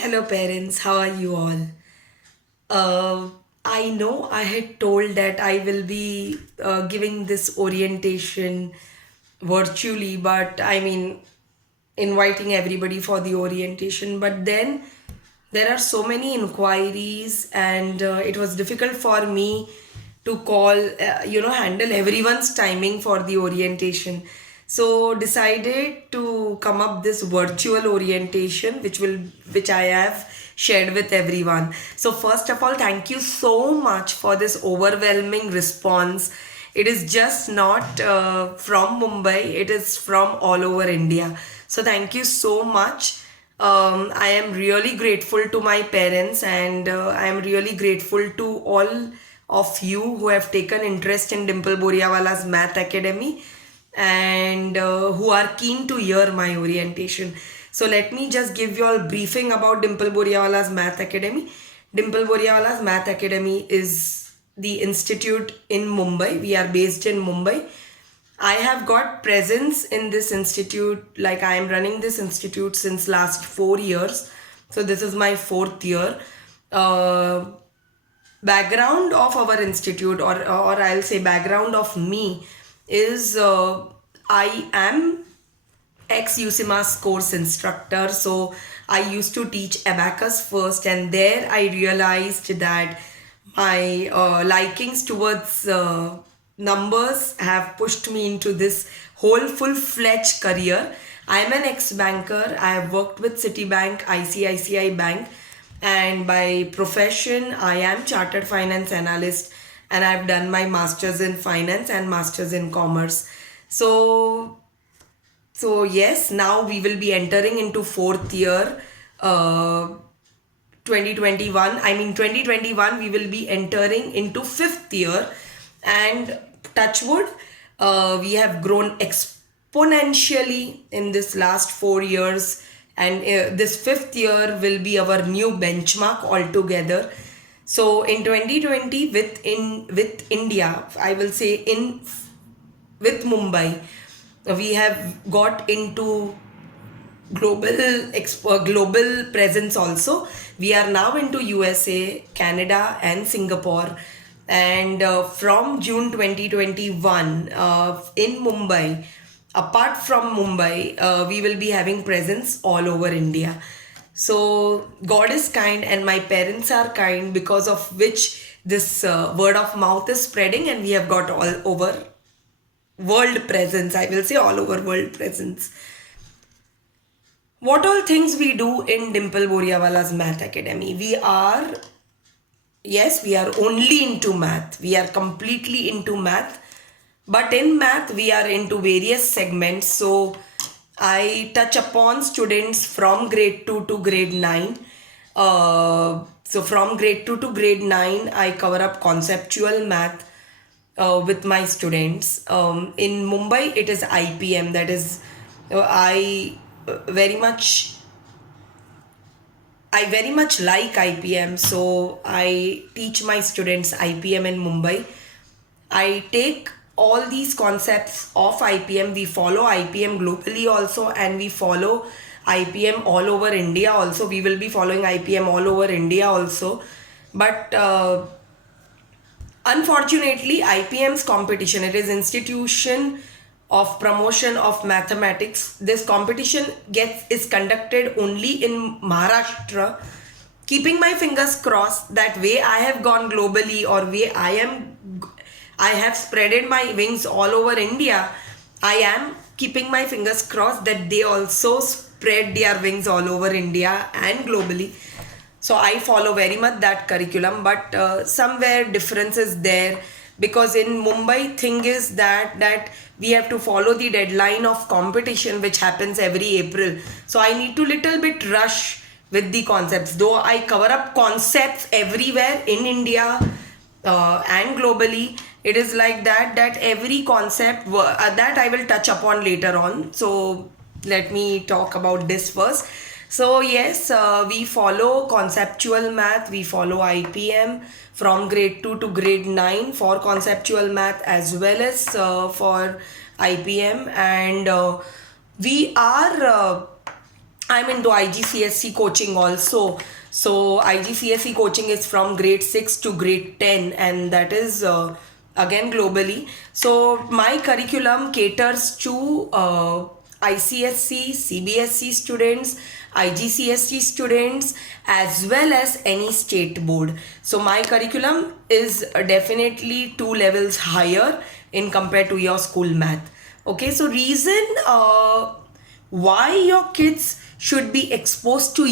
Hello, parents. How are you all? Uh, I know I had told that I will be giving this orientation virtually, but I mean, inviting everybody for the orientation. But then there are so many inquiries, and it was difficult for me to handle everyone's timing for the orientation. So decided to come up this virtual orientation, which I have shared with everyone. So first of all, thank you so much for this overwhelming response. It is just not from Mumbai, it is from all over India. So thank you so much. I am really grateful to my parents, and I am really grateful to all of you who have taken interest in Dimple Boriawala's Math Academy and who are keen to hear my orientation. So let me just give you all briefing about Dimple Boriawala's Math Academy. Dimple Boriawala's Math Academy is the institute in Mumbai. We are based in Mumbai. I have got presence in this institute, like I am running this institute since last 4 years. So this is my fourth year. Uh, Background of our institute, or I'll say background of me, is I am ex UCMAS course instructor. So I used to teach abacus first, and there I realized that my likings towards numbers have pushed me into this whole full-fledged career. I am an ex-banker. I have worked with Citibank, ICICI Bank, and by profession I am chartered finance analyst, and I've done my masters in finance and masters in commerce. So yes, now we will be entering into fourth year, uh, 2021. I mean 2021, we will be entering into fifth year, and touch wood, we have grown exponentially in this last 4 years, and this fifth year will be our new benchmark altogether. So in 2020, with India, I will say in with Mumbai, we have got into global presence also. We are now into USA, Canada, and Singapore. And from June 2021, in Mumbai, apart from Mumbai, we will be having presence all over India. So God is kind, and my parents are kind, because of which this word of mouth is spreading, and we have got all over world presence. I will say all over world presence. What all things we do in Dimple Boriawala's Math Academy? Yes, we are only into math. We are completely into math. But in math, we are into various segments. So I touch upon students from grade 2 to grade 9. So from grade 2 to grade 9, I cover up conceptual math with my students. In Mumbai, it is IPM. That is, I very much I very much like IPM, so I teach my students IPM in Mumbai. I take all these concepts of IPM. We follow IPM globally also, and we follow IPM all over India also. We will be following IPM all over India also. But unfortunately, IPM's competition, it is Institution of Promotion of Mathematics. This competition gets is conducted only in Maharashtra. Keeping my fingers crossed that way I have gone globally, or way I have spreaded my wings all over India. I am keeping my fingers crossed that they also spread their wings all over India and globally. So I follow very much that curriculum, but somewhere difference is there, because in Mumbai thing is that we have to follow the deadline of competition which happens every April. So I need to little bit rush with the concepts, though I cover up concepts everywhere in India and globally. It is like that every concept that I will touch upon later on. So let me talk about this first. So yes, we follow conceptual math, we follow IPM from grade 2 to grade 9 for conceptual math, as well as for IPM. And we are I'm into IGCSE coaching also. So IGCSE coaching is from grade 6 to grade 10, and that is again globally. So my curriculum caters to ICSC, CBSE students, IGCSE students, as well as any state board. So my curriculum is definitely 2 levels higher in compared to your school math. Okay, so reason why your kids should be exposed to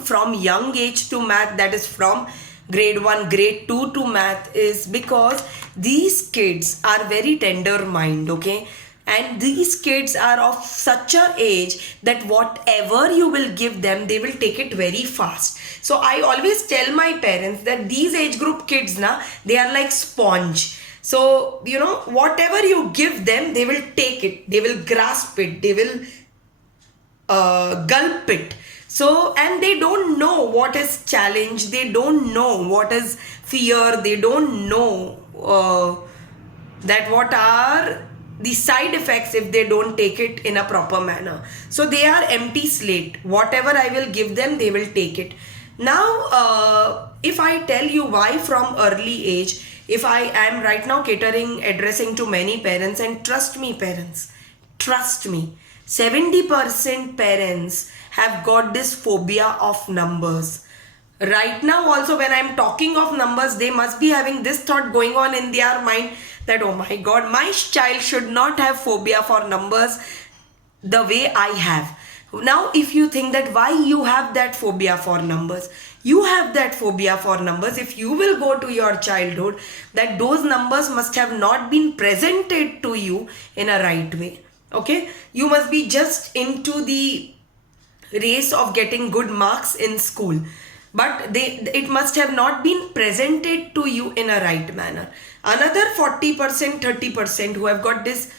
from young age to math, that is from grade 1 grade 2 to math, is because these kids are very tender mind. Okay, and these kids are of such a age that whatever you will give them, they will take it very fast. So I always tell my parents that these age group kids na, they are like sponge. So whatever you give them, they will take it, they will grasp it, they will gulp it. So, and they don't know what is challenge, they don't know what is fear, they don't know that what are the side effects if they don't take it in a proper manner. So they are empty slate, whatever I will give them, they will take it. Now if I tell you why from early age, if I am right now addressing to many parents, and trust me parents, trust me, 70% parents have got this phobia of numbers. Right now also when I'm talking of numbers, they must be having this thought going on in their mind that, oh my god, my child should not have phobia for numbers the way I have. Now if you think that why you have that phobia for numbers, you have that phobia for numbers, if you will go to your childhood, that those numbers must have not been presented to you in a right way. Okay, you must be just into the race of getting good marks in school, but it must have not been presented to you in a right manner. Another 40%, 30% who have got this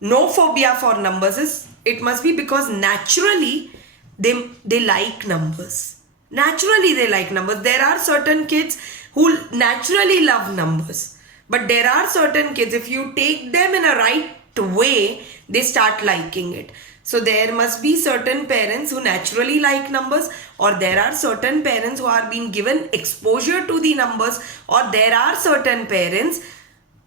no phobia for numbers is, it must be because naturally they like numbers. Naturally they like numbers. There are certain kids who naturally love numbers, but there are certain kids, if you take them in a right way, they start liking it. So there must be certain parents who naturally like numbers, or there are certain parents who are being given exposure to the numbers, or there are certain parents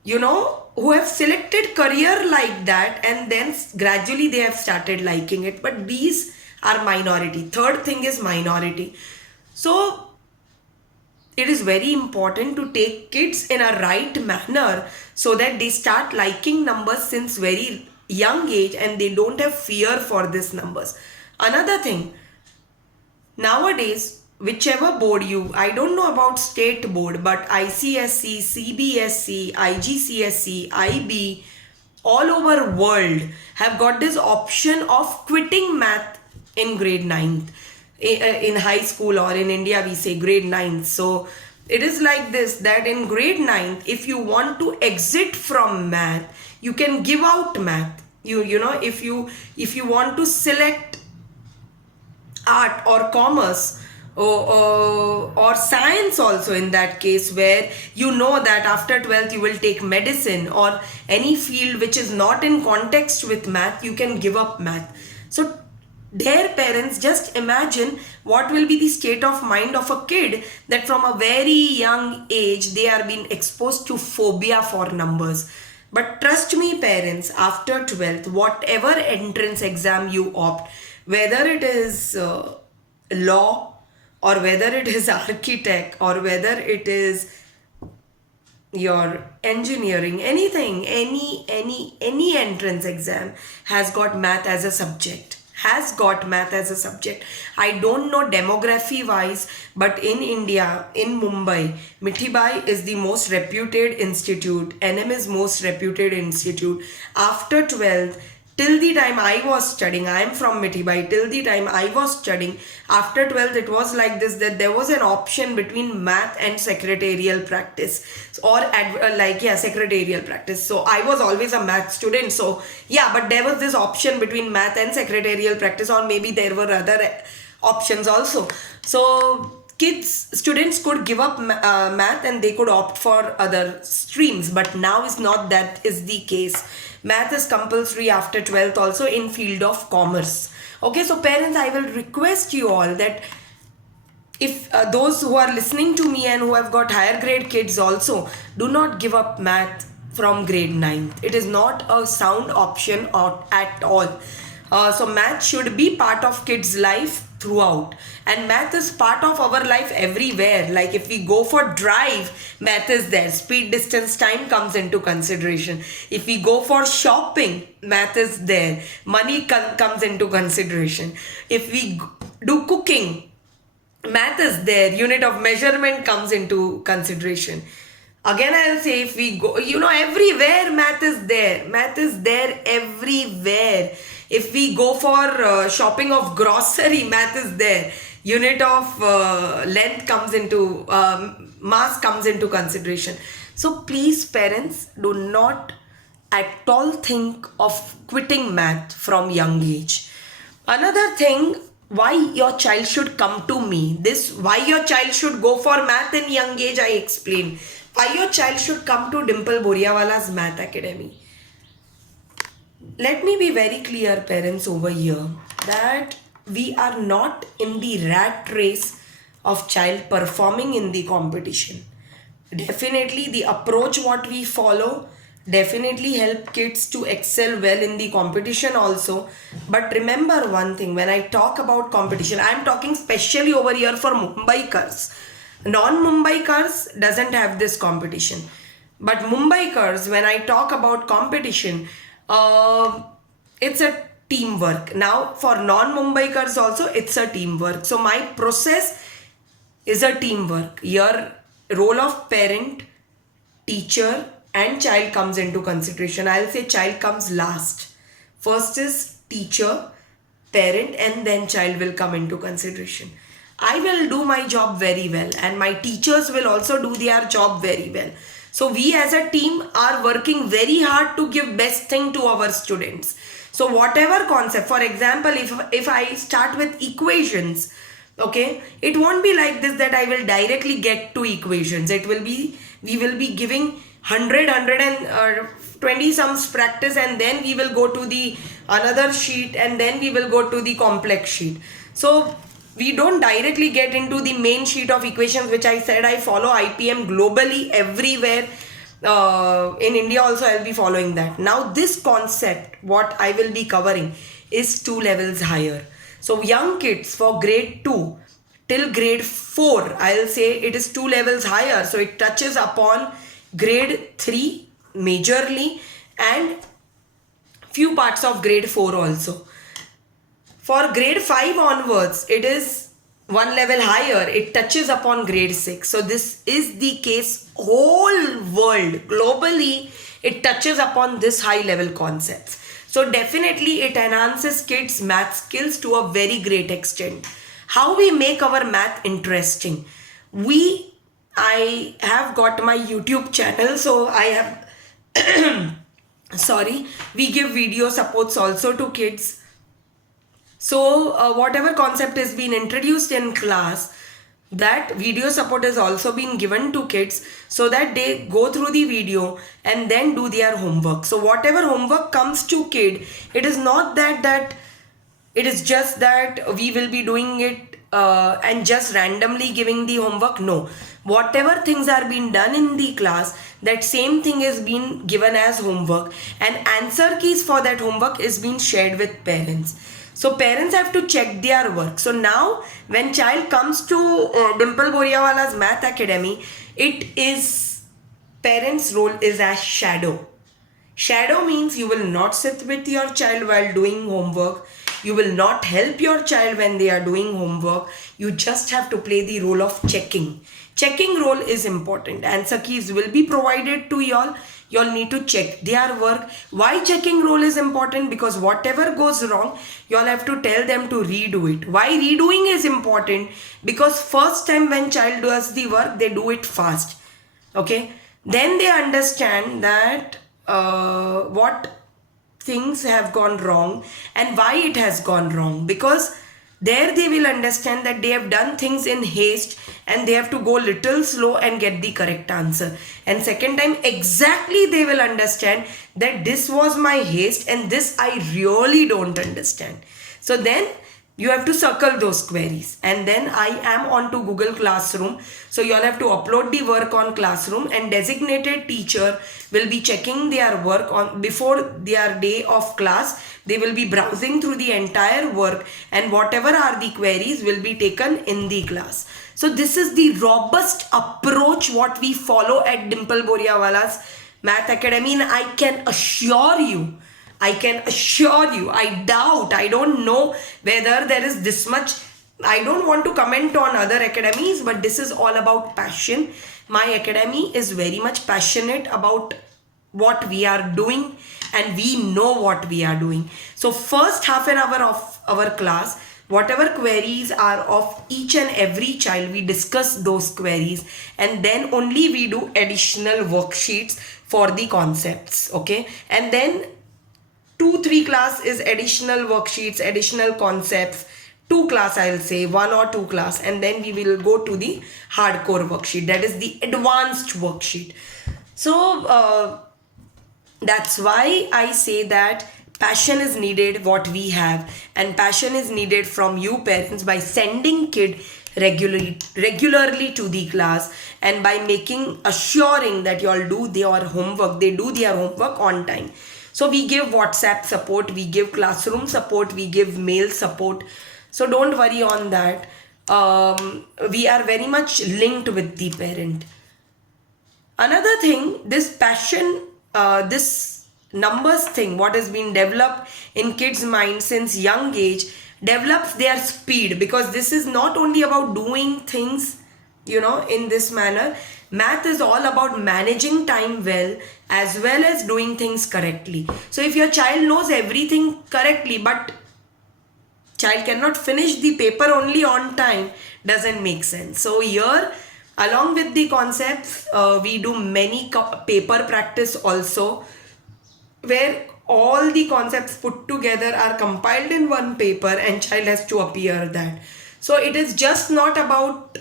who have selected career like that, and then gradually they have started liking it. But these are minority. Third thing is minority. So it is very important to take kids in a right manner so that they start liking numbers since very young age, and they don't have fear for these numbers. Another thing, nowadays whichever board I don't know about state board, but ICSE, CBSE, IGCSE, IB, all over world have got this option of quitting math in grade 9th. In high school, or in India we say grade 9th. So it is like this, that in grade 9th, if you want to exit from math, you can give out math. If you want to select art or commerce, or science also, in that case, where that after 12th you will take medicine or any field which is not in context with math, you can give up math. So their parents, just imagine what will be the state of mind of a kid that from a very young age they are being exposed to phobia for numbers. But trust me parents, after 12th, whatever entrance exam you opt, whether it is law, or whether it is architect, or whether it is your engineering, anything, any entrance exam has got math as a subject. I don't know demography wise, but in India, in Mumbai, Mithibai is the most reputed institute. NM is most reputed institute. After 12th, till the time I was studying, I am from Mithibai, till the time I was studying, after 12th, it was like this, that there was an option between math and secretarial practice, or secretarial practice. So I was always a math student. So yeah, but there was this option between math and secretarial practice, or maybe there were other options also. So students could give up math and they could opt for other streams, but now is not that is the case. Math is compulsory after 12th also in field of commerce. Okay, so parents, I will request you all that if those who are listening to me and who have got higher grade kids also, do not give up math from grade 9. It is not a sound option at all. So math should be part of kids life throughout, and math is part of our life everywhere. Like if we go for drive, math is there. Speed, distance, time comes into consideration. If we go for shopping, math is there. Money comes into consideration. If we do cooking, math is there. Unit of measurement comes into consideration. Again, I'll say, if we go, everywhere math is there. Math is there everywhere. If we go for shopping of grocery, math is there. Unit of length comes into, mass comes into consideration. So please, parents, do not at all think of quitting math from young age. Another thing, why your child should come to me. Why your child should go for math in young age, I explain. Why your child should come to Dimple Boriawala's Math Academy. Let me be very clear, parents over here, that we are not in the rat race of child performing in the competition. Definitely the approach what we follow definitely help kids to excel well in the competition also. But remember one thing, when I talk about competition, I am talking specially over here for Mumbaikars. Non-Mumbaikars doesn't have this competition. But Mumbaikars, when I talk about competition, it's a teamwork. Now for non-Mumbaikars also, it's a teamwork. So my process is a teamwork. Your role of parent, teacher and child comes into consideration. I'll say child comes last. First is teacher, parent, and then child will come into consideration. I will do my job very well and my teachers will also do their job very well. So we as a team are working very hard to give best thing to our students. So whatever concept, for example, if I start with equations, okay, it won't be like this that I will directly get to equations. It will be, we will be giving 120 sums practice, and then we will go to the another sheet, and then we will go to the complex sheet. So we don't directly get into the main sheet of equations, which I said I follow IPM globally everywhere. In India also I'll be following that. Now this concept, what I will be covering is 2 levels higher. So young kids for grade 2 till grade 4, I'll say it is 2 levels higher. So it touches upon grade 3 majorly and few parts of grade 4 also. For grade 5 onwards, it is 1 level higher. It touches upon grade 6. So this is the case whole world. Globally, it touches upon this high level concepts. So definitely it enhances kids' math skills to a very great extent. How we make our math interesting? I have got my YouTube channel, so I have, sorry, we give video supports also to kids. So whatever concept is being introduced in class, that video support is also being given to kids so that they go through the video and then do their homework. So whatever homework comes to kid, it is not that it is just that we will be doing it and just randomly giving the homework. No, whatever things are being done in the class, that same thing is being given as homework, and answer keys for that homework is being shared with parents. So parents have to check their work. So now when child comes to Dimple Boriawala's Math Academy, it is parents' role is as shadow. Shadow means you will not sit with your child while doing homework. You will not help your child when they are doing homework. You just have to play the role of checking. Checking role is important. Answer keys will be provided to y'all. Y'all need to check their work. Why checking role is important? Because whatever goes wrong, y'all have to tell them to redo it. Why redoing is important? Because first time when child does the work, they do it fast. Okay. Then they understand that what things have gone wrong and why it has gone wrong. Because There they will understand that they have done things in haste and they have to go little slow and get the correct answer. And second time, exactly they will understand that this was my haste and this I really don't understand. So then you have to circle those queries, and then I am on to Google Classroom. So you all have to upload the work on Classroom, and designated teacher will be checking their work on before their day of class. They will be browsing through the entire work, and whatever are the queries will be taken in the class. So this is the robust approach what we follow at Dimple Boriawala's Math Academy, and I can assure you, I doubt, I don't know whether there is this much. I don't want to comment on other academies, but this is all about passion. My academy is very much passionate about what we are doing, and we know what we are doing. So first half an hour of our class, whatever queries are of each and every child, we discuss those queries, and then only we do additional worksheets for the concepts. Okay, and then 2-3 class is additional worksheets, additional concepts. 2 class, I'll say 1 or 2 class, and then we will go to the hardcore worksheet, that is the advanced worksheet. So that's why I say that passion is needed what we have, and passion is needed from you parents by sending kid regularly to the class, and by assuring that you all do their homework, they do their homework on time. So we give WhatsApp support, we give classroom support, we give mail support. So don't worry on that. We are very much linked with the parent. Another thing, this passion, this numbers thing, what has been developed in kids' mind since young age, develops their speed, because this is not only about doing things, in this manner. Math is all about managing time well as doing things correctly. So if your child knows everything correctly, but child cannot finish the paper only on time, doesn't make sense. So here, along with the concepts, we do many paper practice also, where all the concepts put together are compiled in one paper and child has to appear that. So it is just not about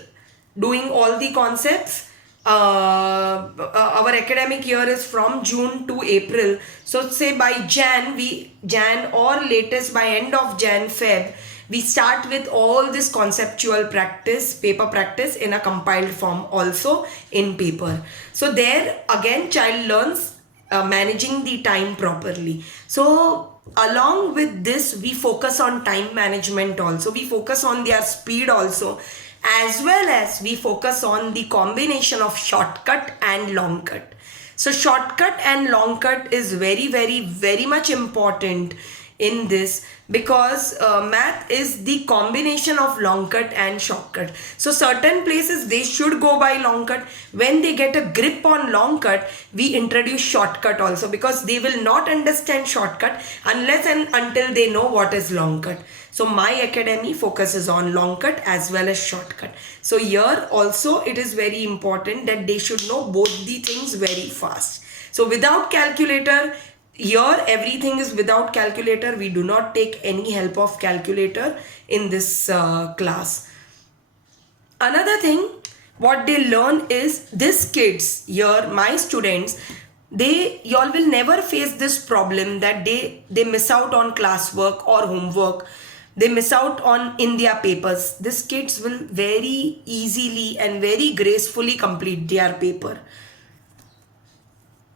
doing all the concepts. Our academic year is from June to April. So say by Jan or latest by end of Feb, we start with all this conceptual practice, paper practice in a compiled form also in paper. So there again child learns managing the time properly. So along with this, we focus on time management also. We focus on their speed also, as well as we focus on the combination of shortcut and long cut. So shortcut and long cut is very, very, very much important in this, because math is the combination of long cut and shortcut. So certain places they should go by long cut. When they get a grip on long cut, we introduce shortcut also, because they will not understand shortcut unless and until they know what is long cut. So my academy focuses on long cut as well as shortcut. So here also it is very important that they should know both the things very fast. So without calculator, here everything is without calculator. We do not take any help of calculator in this class. Another thing what they learn is, these kids here, my students, y'all will never face this problem that they miss out on classwork or homework. They miss out on in their papers. These kids will very easily and very gracefully complete their paper.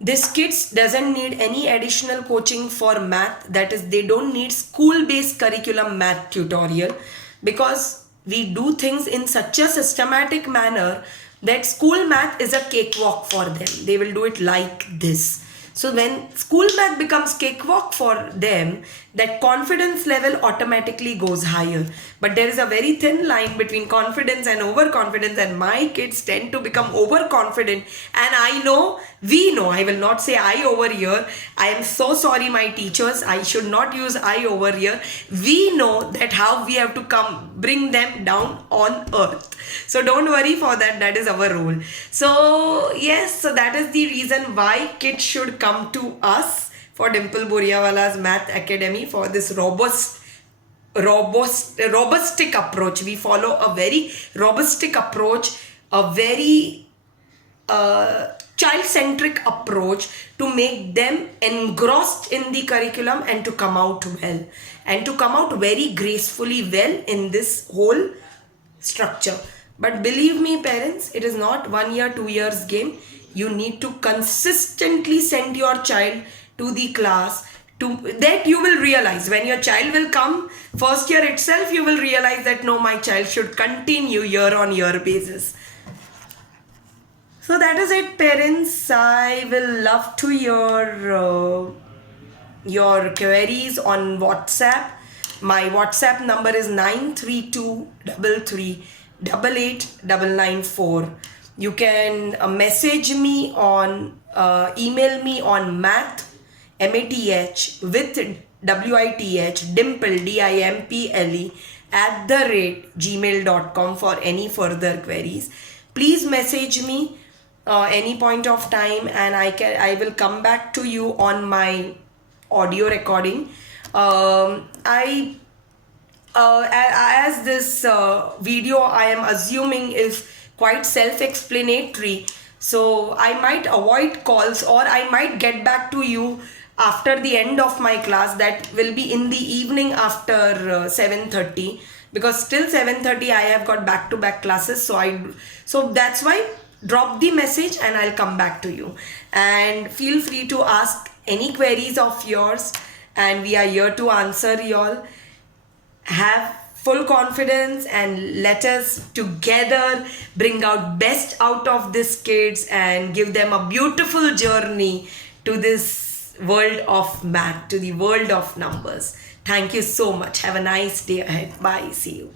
This kids doesn't need any additional coaching for math. That is, they don't need school-based curriculum math tutorial, because we do things in such a systematic manner that school math is a cakewalk for them. They will do it like this. So when school math becomes cakewalk for them, that confidence level automatically goes higher. But there is a very thin line between confidence and overconfidence, and my kids tend to become overconfident. And we know, I will not say I over here. I am so sorry, my teachers. I should not use I over here. We know that how we have to bring them down on earth. So don't worry for that. That is our role. So yes, so that is the reason why kids should come to us for Dimple Boriawala's Math Academy for this robust robustic approach. We follow a very robustic approach, a very child-centric approach to make them engrossed in the curriculum and to come out well and to come out very gracefully well in this whole structure. But believe me, parents, it is not 1 year, 2 years game. You need to consistently send your child to the class. To that, you will realize when your child will come first year itself, you will realize that no, my child should continue year on year basis. So that is it, parents. I will love to hear your queries on WhatsApp. My WhatsApp number is 93233889994. You can message me on, email me on math, math with WITH, dimple, DIMPLE @gmail.com for any further queries. Please message me any point of time, and I will come back to you on my audio recording. As this video, I am assuming, is quite self-explanatory, so I might avoid calls, or I might get back to you after the end of my class. That will be in the evening after 7:30, because till 7:30 I have got back-to-back classes. So that's why drop the message and I'll come back to you. And feel free to ask any queries of yours, and we are here to answer y'all. Have full confidence and let us together bring out best out of these kids and give them a beautiful journey to this world of math, to the world of numbers. Thank you so much. Have a nice day ahead. Bye. See you.